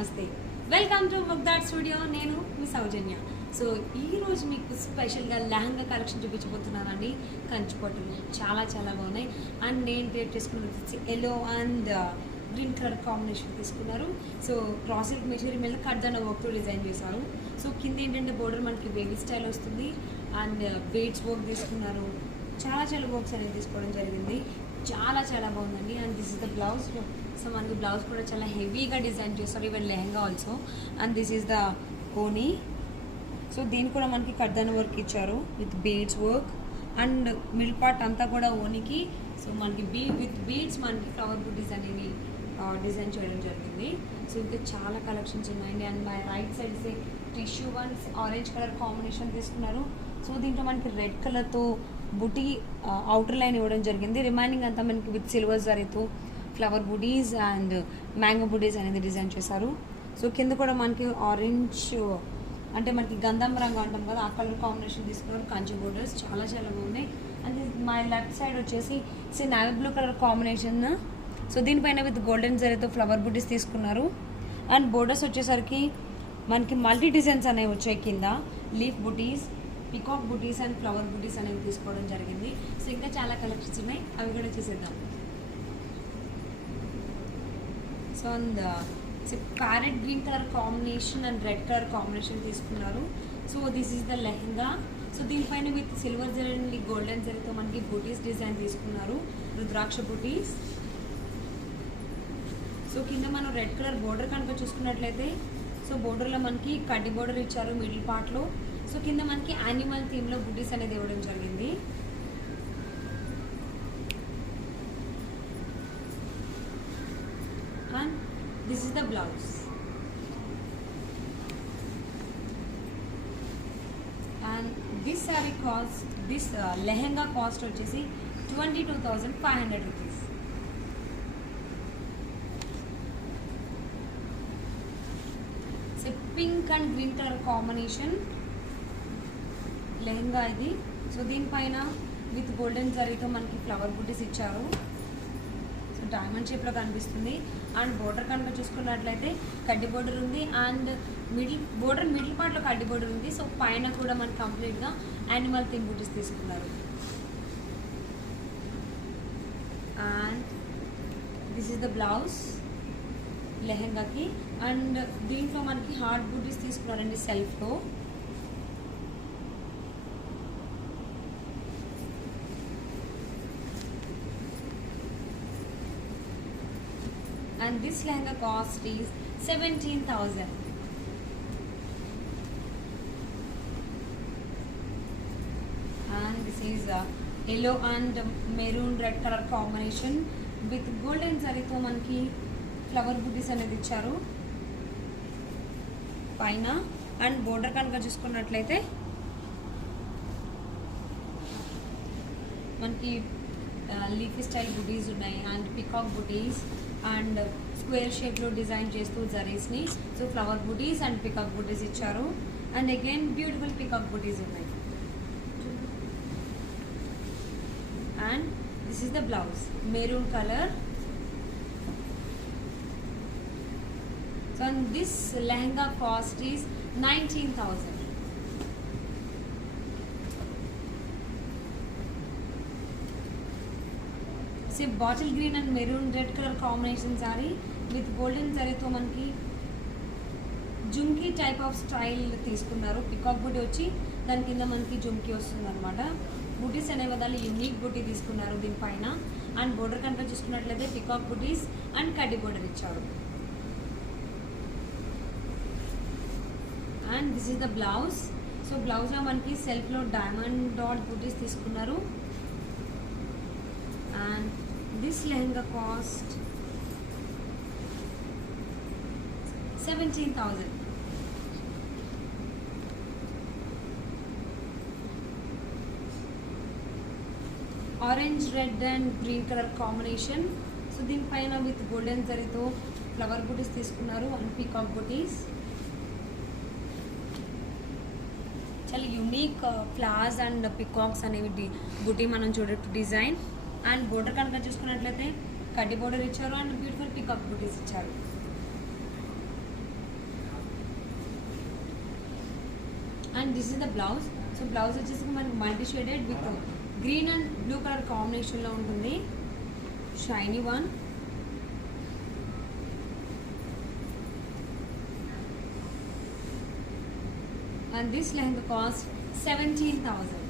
నమస్తే. Welcome to Mugdhar studio. నేను మీ సౌజన్య. సో ఈరోజు మీకు స్పెషల్గా లెహంగా కలెక్షన్ చూపించబోతున్నానండి. కంచిపట్టులు చాలా చాలా బాగున్నాయి. అండ్ నేను క్రియేట్ చేసుకున్నది వచ్చేసి yellow and green colour combination తీసుకున్నారు. సో క్రాస్ సిల్క్ మెటీరియల్ మీద కట్ దండ వర్క్తో డిజైన్ చేశారు. సో కింద ఏంటంటే బోర్డర్ మనకి బేబీ స్టైల్ వస్తుంది. అండ్ బీడ్స్ వర్క్ తీసుకున్నారు. చాలా చాలా వర్క్స్ అనేది తీసుకోవడం జరిగింది. చాలా చాలా బాగుందండి. And this is the blouse. So మనకి బ్లౌజ్ కూడా చాలా హెవీగా డిజైన్ చేస్తారు, even lehenga also. And this is the oni. So దీన్ని కూడా మనకి కడ్దాన వర్క్ ఇచ్చారు with beads work. And middle part అంతా కూడా ఓనికి. సో మనకి విత్ బీడ్స్ మనకి ఫ్లవర్ బుటీస్ అనేవి డిజైన్ చేయడం జరిగింది. సో ఇంకా చాలా కలెక్షన్స్ ఉన్నాయండి. And my right side is tissue once orange colour combination తీసుకున్నారు. సో దీంట్లో మనకి రెడ్ కలర్తో బుటీ అవుటర్ లైన్ ఇవ్వడం జరిగింది. రిమైనింగ్ అంతా మనకి విత్ సిల్వర్ జరీతో ఫ్లవర్ బుటీస్ అండ్ మ్యాంగో బుటీస్ అనేది డిజైన్ చేశారు. సో కింద కూడా మనకి ఆరెంజ్ అంటే మనకి గంధం రంగు అంటాం కదా, ఆ కలర్ కాంబినేషన్ తీసుకున్నారు. కంచి బోర్డర్స్ చాలా చాలా బాగున్నాయి. అండ్ మై లెఫ్ట్ సైడ్ వచ్చేసి navy blue colour combination. So దీనిపైన విత్ గోల్డెన్ జరీతో ఫ్లవర్ బుటీస్ తీసుకున్నారు. అండ్ బోర్డర్స్ వచ్చేసరికి మనకి మల్టీ డిజైన్స్ అనేవి వచ్చాయి. కింద leaf buttis, peacock buttis and flower బుటీస్ అనేవి తీసుకోవడం జరిగింది. సో ఇంకా చాలా కలెక్షన్స్ ఉన్నాయి, అవి కూడా చూసేద్దాం. So and parrot green colour combination and red colour combination తీసుకున్నారు. So this is the lehenga. So దీనిపైన with silver zari and golden జరీతో మనకి బుటీస్ డిజైన్ తీసుకున్నారు, రుద్రాక్ష బుటీస్. సో కింద మనం రెడ్ కలర్ బోర్డర్ కనుక చూసుకున్నట్లయితే, సో బోర్డర్లో మనకి కడ్డీ బోర్డర్ ఇచ్చారు మిడిల్ పార్ట్లో. సో కింద మనకి యానిమల్ థీమ్లో బుటీస్ అనేది ఇవ్వడం జరిగింది. And this is the blouse. And this sari cost, this lehenga cost వచ్చేసి 22,500 rupees. Pink and green colour combination lehenga ఇది. సో దీనిపైన విత్ గోల్డెన్ జరీతో మనకి ఫ్లవర్ బుటీస్ ఇచ్చారు. సో డైమండ్ షేప్లో కనిపిస్తుంది. అండ్ బోర్డర్ కనుక చూసుకున్నట్లయితే కడ్డీ బోర్డర్ ఉంది. అండ్ మిడిల్ పార్ట్లో కడ్డీ బోర్డర్ ఉంది. సో పైన కూడా మనకి కంప్లీట్గా యానిమల్ థీమ్ బుటీస్ తీసుకున్నారు. And this is the blouse లెహంగాకి. అండ్ దీంట్లో మనకి హార్డ్ బుటీస్ తీసుకున్నారండి సెల్ఫ్లో. And this lehenga cost is 17,000. And this is yellow and maroon red color combination with golden zari తో మనకి ఫ్లవర్ బుటీస్ అనేది ఇచ్చారు పైన. అండ్ బోర్డర్ కనుక చూసుకున్నట్లయితే మనకి లీఫీ స్టైల్ బుటీస్ ఉన్నాయి. And peacock buttis and square షేప్లో డిజైన్ చేస్తూ జరీస్ని. So flower buttis and peacock బుటీస్ ఇచ్చారు. అండ్ అగైన్ బ్యూటిఫుల్ పికాక్ బుటీస్ ఉన్నాయి. And this is the blouse maroon colour. So and this lehenga cost is 19,000. Bottle green and maroon red colour combination sorry with golden జరీతో మనకి jhumki type of style తీసుకున్నారు. Peacock బుటీ వచ్చి దాని కింద మనకి జుమ్కీ వస్తుంది అనమాట. బుటీస్ అనే విధాలు యూనిక్ బుటీ తీసుకున్నారు దీనిపైన. అండ్ బోర్డర్ కనుక చూసుకున్నట్లయితే పికాక్ బుటీస్ అండ్ కడ్డీ బోర్డర్ ఇచ్చారు. And this is the blouse. So బ్లౌజ్లో మనకి సెల్ఫ్లో డైమండ్ డాట్ బుటీస్ తీసుకున్నారు. And this lehenga cost 17,000. Orange, red and green color combination. So దీనిపైన విత్ గోల్డెన్ జరీతో ఫ్లవర్ బుటీస్ తీసుకున్నారు అండ్ పీకాక్ బుటీస్. చాలా యూనిక్ ఫ్లవర్స్ అండ్ పికాక్స్ అనేవి బుటీ మనం చూడట్టు డిజైన్. అండ్ బోర్డర్ కనుక చూసుకున్నట్లయితే కడ్డీ బోర్డర్ ఇచ్చారు అండ్ బ్యూటిఫుల్ పికాక్ బుటీస్ ఇచ్చారు. And this is the blouse. So blouse వచ్చేసి మనకి multi shaded with green and blue colour కాంబినేషన్లో ఉంటుంది, shiny one. And this lehenga cost 17,000.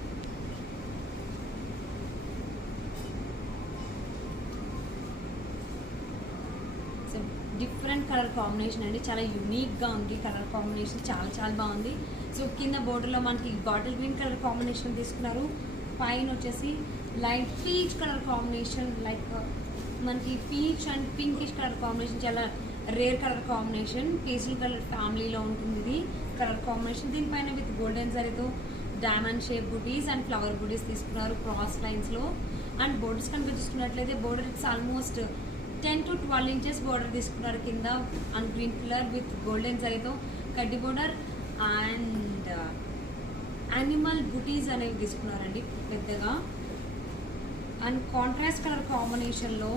So different colour combination అండి, చాలా యూనిక్గా ఉంది కలర్ కాంబినేషన్, చాలా బాగుంది. సో కింద బోర్డర్లో మనకి బాటిల్ గ్రీన్ కలర్ కాంబినేషన్ తీసుకున్నారు, పైన వచ్చేసి light peach colour combination, like మనకి peach and pinkish colour combination, చాలా rare colour combination, pastel colour ఫ్యామిలీలో ఉంటుంది ఇది కలర్ కాంబినేషన్. దీనిపైన విత్ గోల్డెన్ జరీతో డైమండ్ షేప్ బుటీస్ అండ్ ఫ్లవర్ బుటీస్ తీసుకున్నారు క్రాస్ లైన్స్లో. అండ్ బోర్డర్స్ కనుక చూసుకున్నట్లయితే border it's almost 10 to 12 inches border తీసుకున్నారు కింద, and green colour with golden జరీతో కడ్డీ బోర్డర్ అండ్ యానిమల్ బుటీస్ అనేవి తీసుకున్నారండి పెద్దగా. అండ్ కాంట్రాస్ట్ కలర్ కాంబినేషన్లో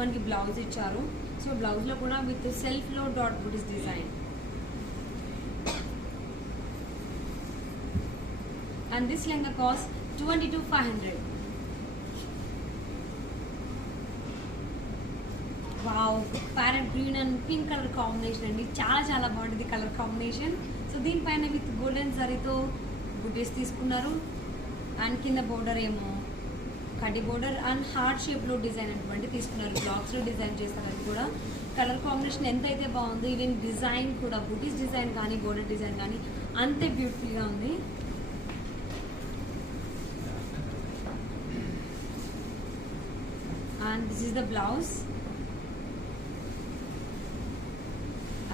మనకి బ్లౌజ్ ఇచ్చారు. సో బ్లౌజ్లో కూడా విత్ సెల్ఫ్లో dot buttis design. And this lehenga costs 22,500. Wow, parrot green and pink colour combination అండి, చాలా బాగుంటుంది కలర్ కాంబినేషన్. సో దీనిపైన విత్ గోల్డెన్ జరీతో బుటీస్ తీసుకున్నారు, అండ్ కింద బోర్డర్ ఏమో కడ్డీ బోర్డర్ అండ్ హార్ట్ షేప్లో డిజైన్ అటువంటి తీసుకున్నారు, బ్లాక్స్లో డిజైన్ చేస్తారు. అది కూడా కలర్ కాంబినేషన్ ఎంతైతే బాగుందో, ఈవెన్ డిజైన్ కూడా బుటీస్ డిజైన్ కానీ బోర్డర్ డిజైన్ కానీ అంతే బ్యూటిఫుల్గా ఉంది. And this is the blouse,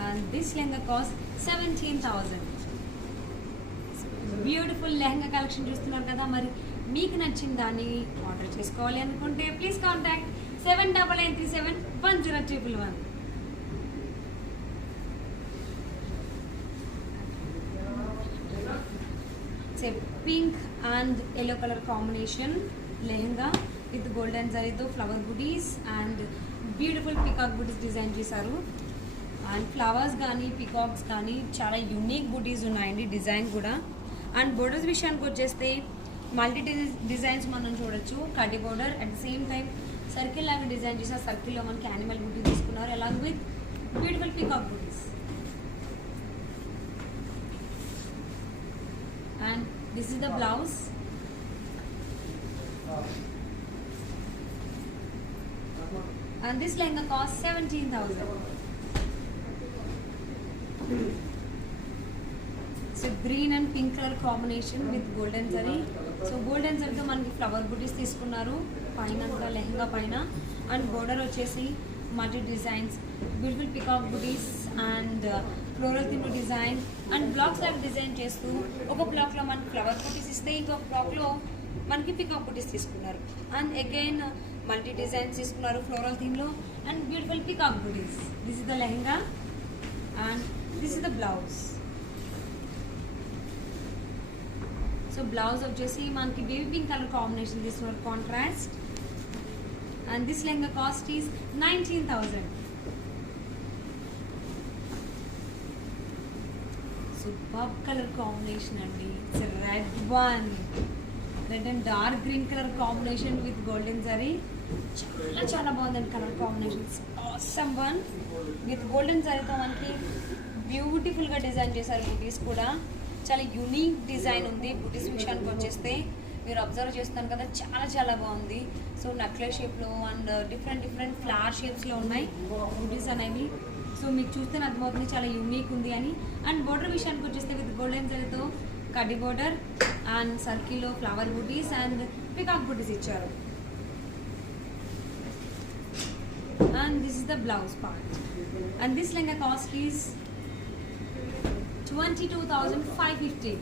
and this lehenga costs 17,000. Beautiful lehenga collection చూస్తున్నారు కదా, మరి మీకు నచ్చిన దాన్ని ఆర్డర్ చేసుకోవాలి అనుకుంటే please contact 7893710111. Pink and yellow colour combination lehenga with golden జరీతో flower buttis and beautiful peacock buttis design చేశారు. అండ్ ఫ్లవర్స్ కానీ పికాక్స్ కానీ చాలా యూనిక్ బుటీస్ ఉన్నాయండి, డిజైన్ కూడా. అండ్ బోర్డర్స్ విషయానికి వచ్చేస్తే మల్టీ డిజైన్స్ మనం చూడొచ్చు. కడ్డీ border at the same time circle లాగా డిజైన్ చేశారు, సర్కిల్లో మనకి యానిమల్ బుటీ తీసుకున్నారు along with beautiful peacock buttis. And this is the blouse. And this lehenga costs 17,000. So green and pink color combination with golden zari. So golden zari తో మనకి flower బుటీస్ తీసుకున్నారు పైన అంతా లెహంగా పైన. అండ్ బోర్డర్ వచ్చేసి multi designs, beautiful peacock buttis and floral theme design and blocks లాగా design చేస్తూ ఒక బ్లాక్లో మనకి ఫ్లవర్ బుటీస్ ఇస్తే ఇంకొక బ్లాక్లో మనకి పికాక్ బుటీస్ తీసుకున్నారు. అండ్ అగైన్ మల్టీ డిజైన్స్ తీసుకున్నారు ఫ్లోరల్ థీమ్లో అండ్ బ్యూటిఫుల్ పికాక్ బుటీస్. This is the lehenga and this is the blouse. So blouse వచ్చేసి మనకి బేబీ పింక్ కలర్ కాంబినేషన్ తీసుకున్నారు contrast. And this lehenga cost is 19,000. Super colour combination అండి, it's red one, red and dark green colour combination with golden zari. చాలా బాగుందండి colour combination, awesome one with golden జరీతో మనకి బ్యూటిఫుల్గా design చేశారు. బుటీస్ కూడా చాలా యూనిక్ డిజైన్ ఉంది. బుటీస్ విషయానికి వచ్చేస్తే మీరు అబ్జర్వ్ చేస్తున్నారు కదా, చాలా బాగుంది. సో నక్లెస్ షేప్లో అండ్ డిఫరెంట్ ఫ్లవర్ షేప్స్లో ఉన్నాయి బుటీస్ అనేవి. సో మీకు చూస్తే అర్థమవుతుంది చాలా యూనిక్ ఉంది అని. అండ్ బోర్డర్ విషయానికి వచ్చేస్తే విత్ గోల్డెన్ జరీతో కడ్డీ బోర్డర్ అండ్ సర్కిల్లో ఫ్లవర్ బుటీస్ అండ్ పికాక్ బుటీస్ ఇచ్చారు. And this is the blouse part. And this lehenga cost is 22,550.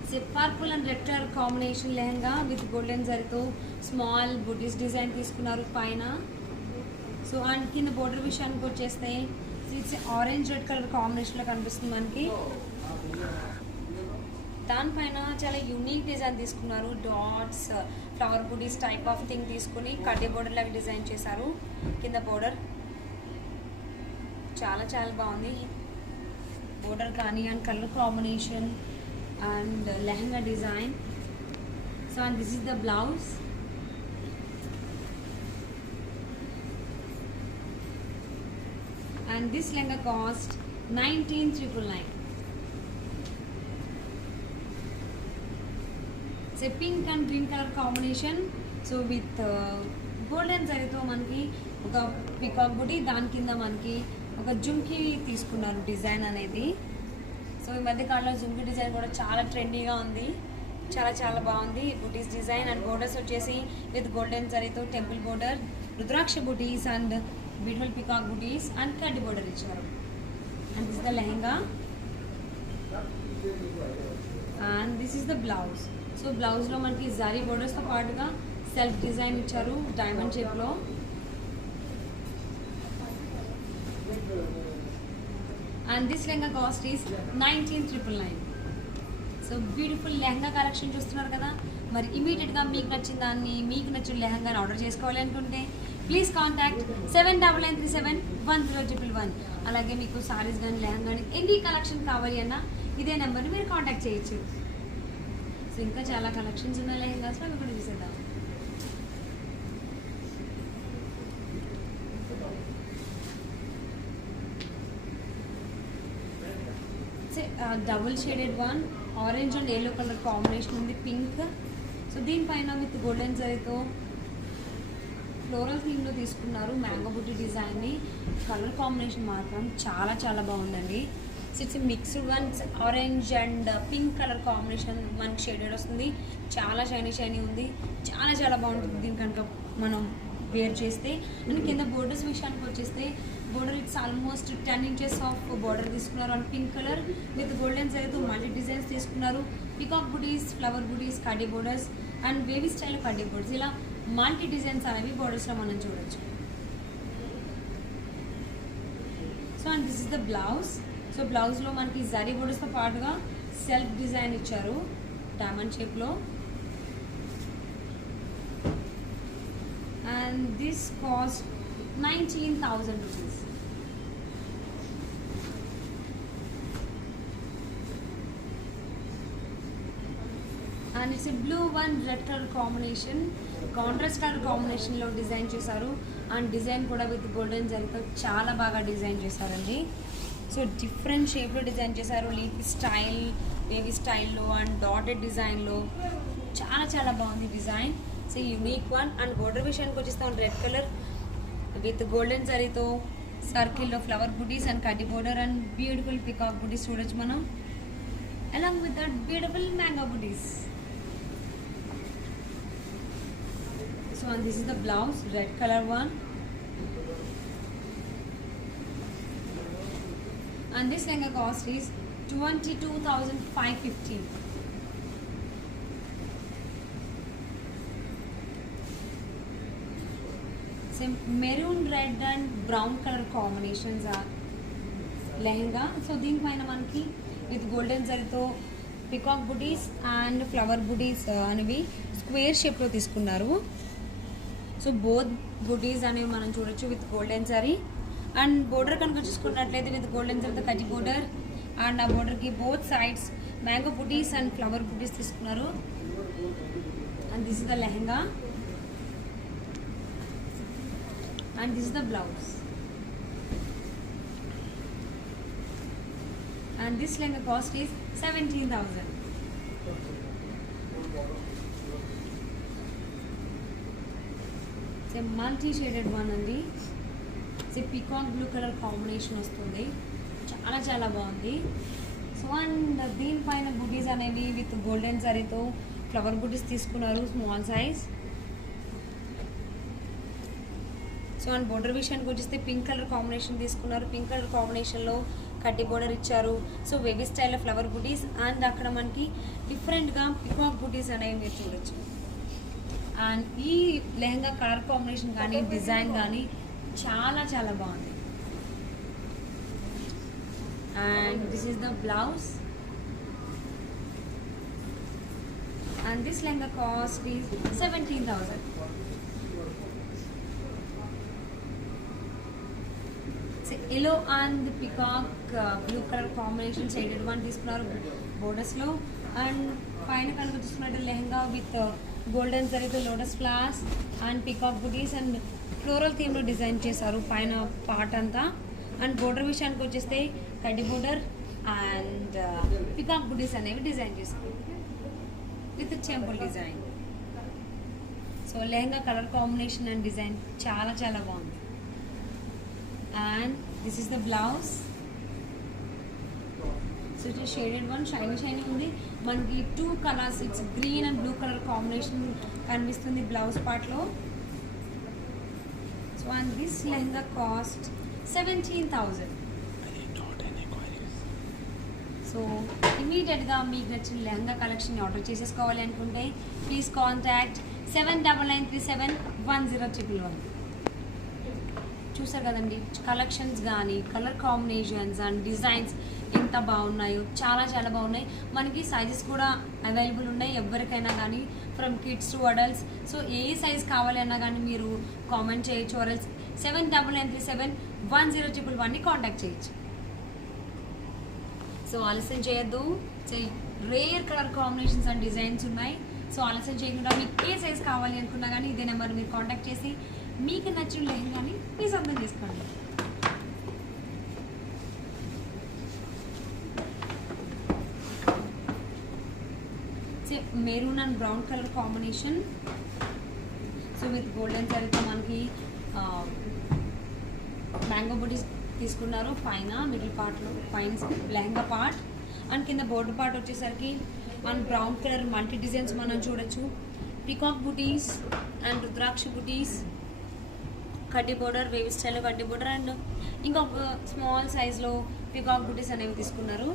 It's a purple and red color combination lehenga with golden zarito small booties design తీసుకున్నారు పైన. So and కింద border విషయానికి వచ్చేస్తే it's orange red colour కాంబినేషన్లో కనిపిస్తుంది మనకి. దానిపైన చాలా యూనిక్ డిజైన్ తీసుకున్నారు, dots flower buttis type of thing తీసుకుని కడ్డీ బోర్డర్ లాగా డిజైన్ చేశారు. కింద బోర్డర్ చాలా చాలా బాగుంది. బోర్డర్ కానీ and colour combination and lehenga design. So and this is the blouse. And this lehenga cost 19,999. It's a pink and green color combination. So with golden zari తో మనకి ఒక పికాక్ బుటీ, దాని కింద మనకి ఒక జుమ్కి తీసుకున్నారు డిజైన్ అనేది. సో ఈ మధ్య కాలంలో జుమ్కి డిజైన్ కూడా చాలా ట్రెండీగా ఉంది, చాలా చాలా బాగుంది. బుటీస్ డిజైన్ అండ్ బోర్డర్స్ వచ్చేసి విత్ గోల్డెన్ జరీతో temple border, rudraksha buttis and beautiful peacock buttis and కడ్డీ బోర్డర్ ఇచ్చారు. And this the lehenga and this is the blouse. So బ్లౌజ్లో మనకి జారీ బోర్డర్స్తో పాటుగా సెల్ఫ్ డిజైన్ ఇచ్చారు డైమండ్ షేప్లో. And this lehenga cost is 19,999. So beautiful lehenga collection చూస్తున్నారు కదా. మరి ఇమీడియట్గా మీకు నచ్చిన దాన్ని, మీకు నచ్చిన లెహంగాని ఆర్డర్ చేసుకోవాలి అనుకుంటే ప్లీజ్ కాంటాక్ట్ 7993710111. అలాగే మీకు సారీస్ కానీ లెహంగా కానీ ఎనీ కలెక్షన్ కావాలి అన్నా ఇదే నెంబర్ని మీరు కాంటాక్ట్ చేయొచ్చు. సో ఇంకా చాలా కలెక్షన్స్ ఉన్న లెహంగాస్లో అవి కూడా చూసేద్దాం. Double shaded one, orange and yellow colour combination ఉంది, పింక్. సో దీనిపైన విత్ గోల్డెన్ జరీతో ఫ్లోరల్ థీమ్లో తీసుకున్నారు మ్యాంగో బుట్టి డిజైన్ని. కలర్ కాంబినేషన్ మాత్రం చాలా చాలా బాగుందండి. So it's mixed one, orange and pink colour combination మనకి షేడెడ్ వస్తుంది. చాలా షైనీ ఉంది, చాలా చాలా బాగుంటుంది దీని కనుక మనం వేర్ చేస్తే. అండ్ కింద బోర్డర్స్ విషయానికి వచ్చేస్తే border it's almost 10 inches of border తీసుకున్నారు and pink colour with golden జరీతో మల్టీ డిజైన్స్ తీసుకున్నారు. పికాక్ బుటీస్, ఫ్లవర్ బుటీస్, కడ్డీ బోర్డర్స్ అండ్ బేబీ స్టైల్ కడ్డీ బోర్డర్స్, ఇలా మల్టీ డిజైన్స్ అనేవి బోర్డర్స్లో మనం చూడొచ్చు. So and this is the blouse. So బ్లౌజ్లో మనకి జరీ బోర్డర్స్తో పాటుగా సెల్ఫ్ డిజైన్ ఇచ్చారు డైమండ్ షేప్లో. And this cost 19,000 rupees. And it's blue one red colour combination, contrast colour కాంబినేషన్లో డిజైన్ చేశారు. అండ్ డిజైన్ కూడా విత్ గోల్డెన్ జరీతో చాలా బాగా డిజైన్ చేశారండి. సో డిఫరెంట్ షేప్లో డిజైన్ చేశారు, లీఫ్ స్టైల్, బేబీ స్టైల్లో అండ్ డాటెడ్ డిజైన్లో. చాలా చాలా బాగుంది design. So unique one. And border విషయానికి వచ్చేస్తాం రెడ్ కలర్ విత్ గోల్డెన్ జరీతో సర్కిల్లో ఫ్లవర్ బుటీస్ అండ్ కడ్డీ బోర్డర్ అండ్ బ్యూటిఫుల్ పికాక్ బుటీస్ చూడొచ్చు మనం, along with that beautiful mango buttis. So and this is the blouse, red color one. And this lehenga cost is 22,550. Same maroon red and brown color combinations are lehenga. So దీని పైన మనకి with golden జరీతో peacock buttis and flower బుటీస్ అనేవి square షేప్లో తీసుకున్నారు. So both బుటీస్ అనేవి మనం చూడొచ్చు with golden zari. And border కనుక చూసుకున్నట్లయితే విత్ గోల్డెన్ జరీతో కడ్డీ బోర్డర్ అండ్ ఆ బోర్డర్కి both sides mango buttis and flower బుటీస్ తీసుకున్నారు. And this is the lehenga and this is the blouse. And this lehenga cost is 17,000. Multi shaded one అండి. పికాక్ బ్లూ కలర్ కాంబినేషన్ వస్తుంది, చాలా చాలా బాగుంది. సో అండ్ దీనిపైన బుటీస్ అనేవి విత్ గోల్డెన్ జరీతో ఫ్లవర్ బుటీస్ తీసుకున్నారు small size. So and border విషయానికి వచ్చేస్తే పింక్ కలర్ కాంబినేషన్ తీసుకున్నారు. పింక్ కలర్ కాంబినేషన్లో కడ్డీ బోర్డర్ ఇచ్చారు. సో బేబీ స్టైల్లో ఫ్లవర్ బుటీస్ అండ్ అక్కడ మనకి డిఫరెంట్గా పికాక్ బుటీస్ అనేవి మీరు చూడొచ్చు. అండ్ ఈ లెహంగా కలర్ కాంబినేషన్ కానీ డిజైన్ కానీ చాలా చాలా బాగుంది. And this is the blouse and this lehenga cost is 17,000. Yellow and peacock blue colour combination shaded one తీసుకున్నారు బోర్డర్స్లో. అండ్ పైన కనుక చూసుకున్నట్టు లెహంగా విత్ గోల్డెన్ జరీతో lotus flowers and peacock buttis and floral థీమ్లో design చేశారు పైన పార్ట్ అంతా. అండ్ బోర్డర్ విషయానికి వచ్చేస్తే కడ్డీ బోర్డర్ అండ్ పికాక్ బుటీస్ అనేవి డిజైన్ చేశారు with temple design. So lehenga colour combination and design చాలా చాలా బాగుంది. And this is the blouse. So it is shaded one, shiny ఉంది. మనకి 2 colours, it's green and blue colour combination కనిపిస్తుంది బ్లౌజ్ పార్ట్లో. So and this lehenga cost 17,000. So ఇమీడియట్గా మీకు నచ్చిన లెహంగా కలెక్షన్ ఆర్డర్ చేసేసుకోవాలి అనుకుంటే ప్లీజ్ కాంటాక్ట్ 7993710111. చూసారు కదండి కలెక్షన్స్ కానీ కలర్ కాంబినేషన్స్ అండ్ డిజైన్స్ ఎంత బాగున్నాయో, చాలా చాలా బాగున్నాయి. మనకి సైజెస్ కూడా అవైలబుల్ ఉన్నాయి ఎవరికైనా కానీ, from kids to adults. So A size కావాలన్నా కానీ మీరు కామెంట్ చేయొచ్చు, ఆర్ఎల్స్ 7993710111ని కాంటాక్ట్ చేయొచ్చు. సో ఆలస్యం చేయొద్దు. Rare colour combinations and designs ఉన్నాయి. సో ఆలస్యం చేయకుండా మీకు ఏ సైజ్ కావాలి అనుకున్నా కానీ ఇదే నెంబర్ మీరు కాంటాక్ట్ చేసి మీకు నచ్చిన లెహంగాని మీ సొంతం చేసుకోండి. Maroon and brown colour combination. So with golden కలర్తో మనకి మ్యాంగో బుటీస్ తీసుకున్నారు పైన మిడిల్ పార్ట్లో, పైన లెహంగా పార్ట్ అండ్ కింద బోర్డర్ పార్ట్ వచ్చేసరికి and brown colour multi designs మనం చూడొచ్చు. పికాక్ బుటీస్ అండ్ రుద్రాక్ష బుటీస్, కడ్డీ బోర్డర్, వేవ్ స్టైల్లో కడ్డీ బోర్డర్ అండ్ ఇంకొక స్మాల్ సైజ్లో పికాక్ బుటీస్ అనేవి తీసుకున్నారు.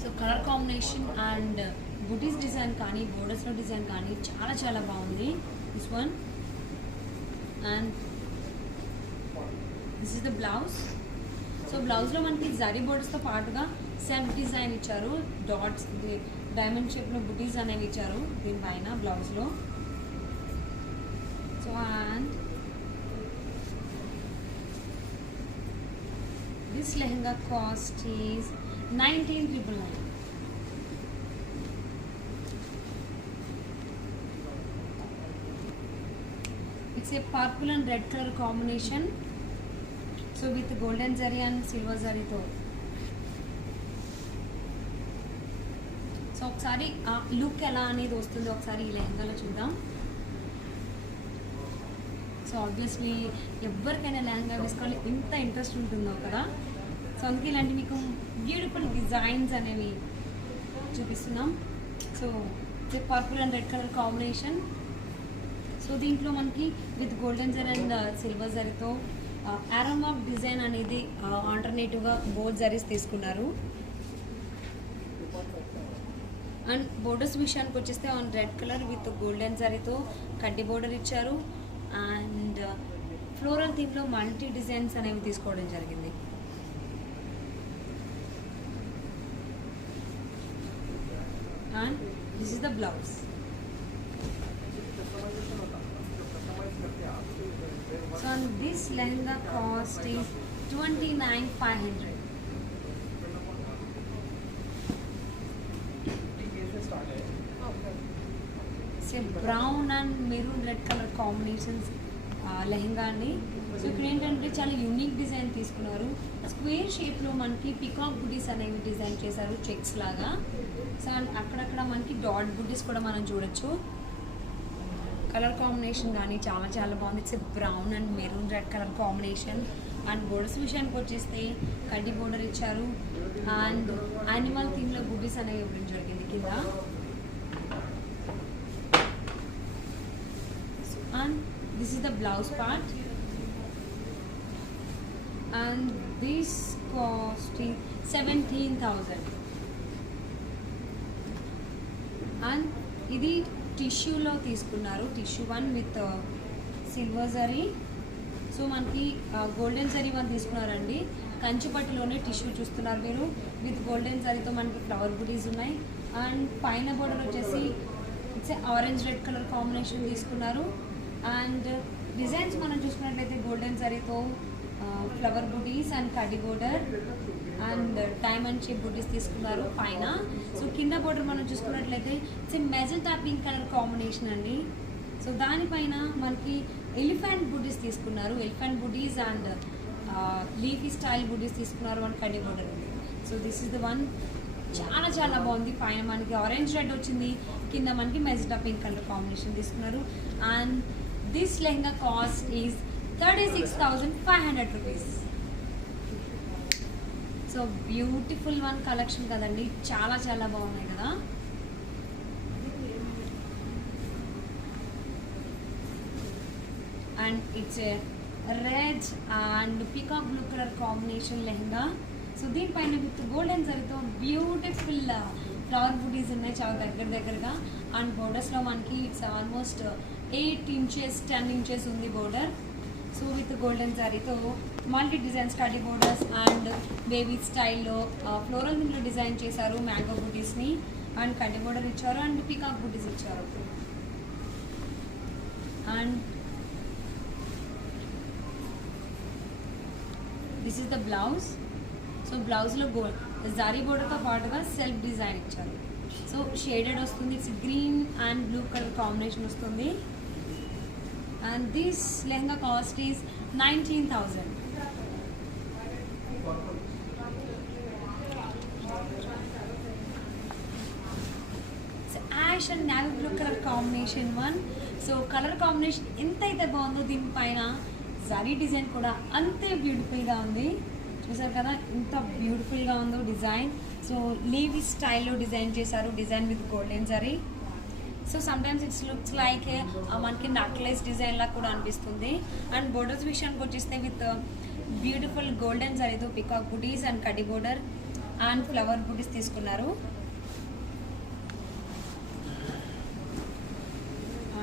So colour combination and buttis design కానీ బోర్డర్స్లో డిజైన్ కానీ చాలా చాలా బాగుంది. This one and this is the blouse. So బ్లౌజ్లో మనకి జరీ బోర్డర్స్తో పాటుగా సెల్ఫ్ డిజైన్ ఇచ్చారు, డాట్స్ డైమండ్ షేప్లో బుటీస్ అనేవి ఇచ్చారు దీనిపైన బ్లౌజ్లో. So and this lehenga cost is 19,999. It's a purple and red color combination. So with golden zari and silver zari తో. సో ఒకసారి ఆ లుక్ ఎలా అనేది వస్తుందో ఒకసారి ఈ లెహంగాలో చూద్దాం. సో ఆబ్వియస్లీ ఎవరికైనా లెహంగా వేసుకోవాలి ఇంత ఇంట్రెస్ట్ ఉంటుందో కదా. సో అందుకే ఇలాంటి మీకు బ్యూటిఫుల్ డిజైన్స్ అనేవి చూపిస్తున్నాం. So purple and red colour combination. So దీంట్లో మనకి with golden zari and silver జరీతో ఆరోమాక్ డిజైన్ అనేది ఆల్టర్నేటివ్గా బోత్ జరీస్ తీసుకున్నారు. అండ్ బోర్డర్స్ విషయానికి వచ్చేస్తే on red colour with golden జరీతో కడ్డీ బోర్డర్ ఇచ్చారు అండ్ ఫ్లోరల్ థీమ్లో మల్టీ డిజైన్స్ అనేవి తీసుకోవడం జరిగింది. And this is the blouse. So and this lehenga cost is 29,500. So brown and maroon red color combinations lehenga అండి. సో ఇక్కడ ఏంటంటే చాలా యూనిక్ డిజైన్ తీసుకున్నారు. స్క్వేర్ షేప్లో మనకి పికాక్ బుటీస్ అనేవి డిజైన్ చేశారు చెక్స్ లాగా. సో అండ్ అక్కడక్కడ మనకి డాట్ బుటీస్ కూడా మనం చూడొచ్చు. కలర్ కాంబినేషన్ కానీ చాలా చాలా బాగుంది. It's brown and maroon red colour combination. And borders విషయానికి వచ్చేస్తే కడ్డీ బోర్డర్ ఇచ్చారు అండ్ యానిమల్ థీమ్లో బుటీస్ అనేవి ఇవ్వడం జరిగింది కింద. And this is the blouse part and this cost is 17,000 and ఇది టిష్యూలో తీసుకున్నారు. Tissue one with silver zari. So మనకి గోల్డెన్ జరీ వన్ తీసుకున్నారండి. కంచిపట్టులోనే టిష్యూ చూస్తున్నారు మీరు, విత్ గోల్డెన్ జరీతో మనకి ఫ్లవర్ బుటీస్ ఉన్నాయి. అండ్ పైన బోర్డర్ వచ్చేసి it's orange red colour combination తీసుకున్నారు. అండ్ డిజైన్స్ మనం చూసుకున్నట్లయితే గోల్డెన్ జరీతో ఫ్లవర్ బుటీస్ అండ్ కడ్డీ బోర్డర్ అండ్ డైమండ్ షేప్ బుటీస్ తీసుకున్నారు పైన. సో కింద బోర్డర్ మనం చూసుకున్నట్లయితే it's magenta pink colour combination అండి. సో దానిపైన మనకి ఎలిఫెంట్ బుటీస్ తీసుకున్నారు, elephant buttis and leafy style బుటీస్ తీసుకున్నారు అండ్ కడ్డీ బోర్డర్ ఉంది. So this is the one, చాలా చాలా బాగుంది. పైన మనకి ఆరెంజ్ రెడ్ వచ్చింది, కింద మనకి మెజెంటా పింక్ కలర్ కాంబినేషన్ తీసుకున్నారు. And this lehenga cost is 36,500 rupees. So beautiful one collection కదండి, చాలా చాలా బాగున్నాయి కదా. And it's a red and peacock blue colour combination lehenga. So దీనిపైన విత్ గోల్డెన్ జరీతో బ్యూటిఫుల్ ఫ్లవర్ బుటీస్ ఉన్నాయి చాలా దగ్గరగా. అండ్ బోర్డర్స్లో మనకి ఇట్స్ ఆల్మోస్ట్ 8 inches 10 inches ఉంది బోర్డర్. సో విత్ గోల్డెన్ జరీతో మల్టీ డిజైన్స్ కడ్డీ బోర్డర్స్ అండ్ బేబీ స్టైల్లో ఫ్లోరల్ దీంట్లో డిజైన్ చేశారు మ్యాంగో బుటీస్ని. అండ్ కడ్డీ బోర్డర్ ఇచ్చారు అండ్ పీకాక్ బుటీస్ ఇచ్చారు. And this is the blouse. So బ్లౌజ్లో జారీ బోర్డర్తో పాటుగా సెల్ఫ్ డిజైన్ ఇచ్చారు. సో షేడెడ్ వస్తుంది, it's green and blue colour combination వస్తుంది. And this lehenga cost is 19,000. It's ash and navy blue color combination one. So color combination ఎంతైతే బాగుందో దీనిపైన zari design కూడా అంతే బ్యూటిఫుల్గా ఉంది. చూసారు కదా ఎంత బ్యూటిఫుల్గా ఉందో డిజైన్. సో లీవీ స్టైల్లో డిజైన్ చేశారు, design with golden zari. So sometimes it's looks like మనకి నక్లెస్ డిజైన్ లా కూడా అనిపిస్తుంది. అండ్ బోర్డర్స్ విషయానికి వచ్చేస్తే విత్ బ్యూటిఫుల్ గోల్డెన్ జరీతో పికాక్ బుటీస్ అండ్ కడ్డీ బోర్డర్ అండ్ ఫ్లవర్ బుటీస్ తీసుకున్నారు.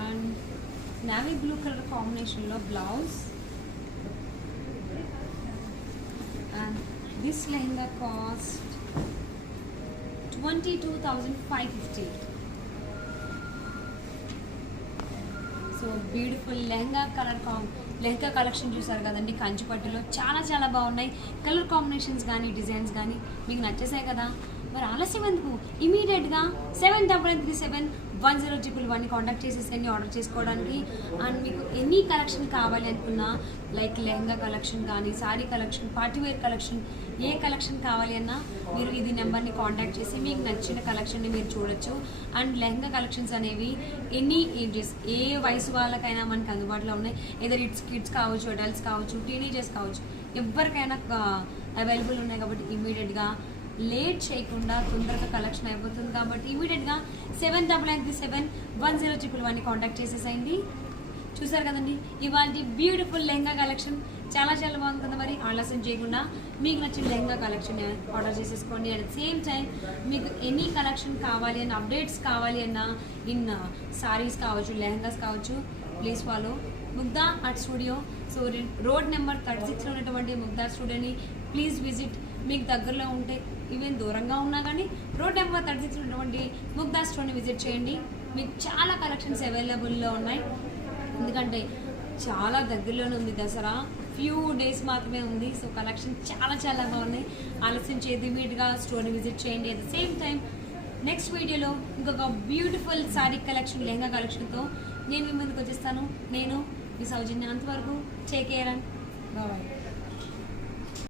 అండ్ నావీ బ్లూ కలర్ కాంబినేషన్లో blouse. And this lehenga cost 22,550. So beautiful lehenga lehenga collection చూసారు కదండి కంచిపట్టులో, చాలా చాలా బాగున్నాయి. కలర్ కాంబినేషన్స్ కానీ డిజైన్స్ కానీ మీకు నచ్చేసాయి కదా. మరి ఆలస్యం ఎందుకు, ఇమీడియట్గా 78371001 కాంటాక్ట్ చేసేసండి ఆర్డర్ చేసుకోవడానికి. అండ్ మీకు ఎనీ కలెక్షన్ కావాలి అనుకున్నా, లైక్ లెహంగా కలెక్షన్ కానీ సారీ కలెక్షన్, పార్టీవేర్ కలెక్షన్, ఏ కలెక్షన్ కావాలి అన్నా మీరు ఇది నెంబర్ని కాంటాక్ట్ చేసి మీకు నచ్చిన కలెక్షన్ని మీరు చూడొచ్చు. అండ్ లెహంగా కలెక్షన్స్ అనేవి ఎనీ ఏజెస్, ఏ వయసు వాళ్ళకైనా మనకి అందుబాటులో ఉన్నాయి. ఏదర్ ఇట్స్ కిడ్స్ కావచ్చు, అడల్ట్స్ కావచ్చు, టీనేజర్స్ కావచ్చు, ఎవరికైనా అవైలబుల్ ఉన్నాయి. కాబట్టి ఇమీడియట్గా లేట్ చేయకుండా తొందరగా కలెక్షన్ అయిపోతుంది. కాబట్టి ఇమీడియట్గా 78371001 కాంటాక్ట్ చేసేసేయండి. చూసారు కదండి ఇవాళ బ్యూటిఫుల్ లెహంగా కలెక్షన్, చాలా చాలా బాగుంది కదా. మరి ఆలస్యం చేయకుండా మీకు నచ్చిన లెహంగా కలెక్షన్ ఆర్డర్ చేసేసుకోండి. అట్ సేమ్ టైం మీకు ఎనీ కలెక్షన్ కావాలి అన్న, అప్డేట్స్ కావాలి అన్న, ఇన్ సారీస్ కావచ్చు, లెహంగాస్ కావచ్చు, please follow Mugdha art studio. So road number 36లో ఉన్నటువంటి ముగ్ధా స్టూడియోని ప్లీజ్ విజిట్. మీకు దగ్గరలో ఉంటే, ఈవెన్ దూరంగా ఉన్నా కానీ రోడ్ నెంబర్ 36 ఉన్నటువంటి ముగ్ధా స్టోర్ని విజిట్ చేయండి. మీకు చాలా కలెక్షన్స్ అవైలబుల్లో ఉన్నాయి. ఎందుకంటే చాలా దగ్గరలోనే ఉంది దసరా, ఫ్యూ డేస్ మాత్రమే ఉంది. సో కలెక్షన్ చాలా చాలా బాగున్నాయి. ఆలస్యం చేయదు, ఇమీడియట్గా స్టోర్ని విజిట్ చేయండి. At the same time next వీడియోలో ఇంకొక బ్యూటిఫుల్ శారీ కలెక్షన్, లెహంగా కలెక్షన్తో నేను మీ ముందుకు వచ్చేస్తాను. నేను మీ సౌజన్య. అంతవరకు టేక్ కేర్ అండ్ బాయ్.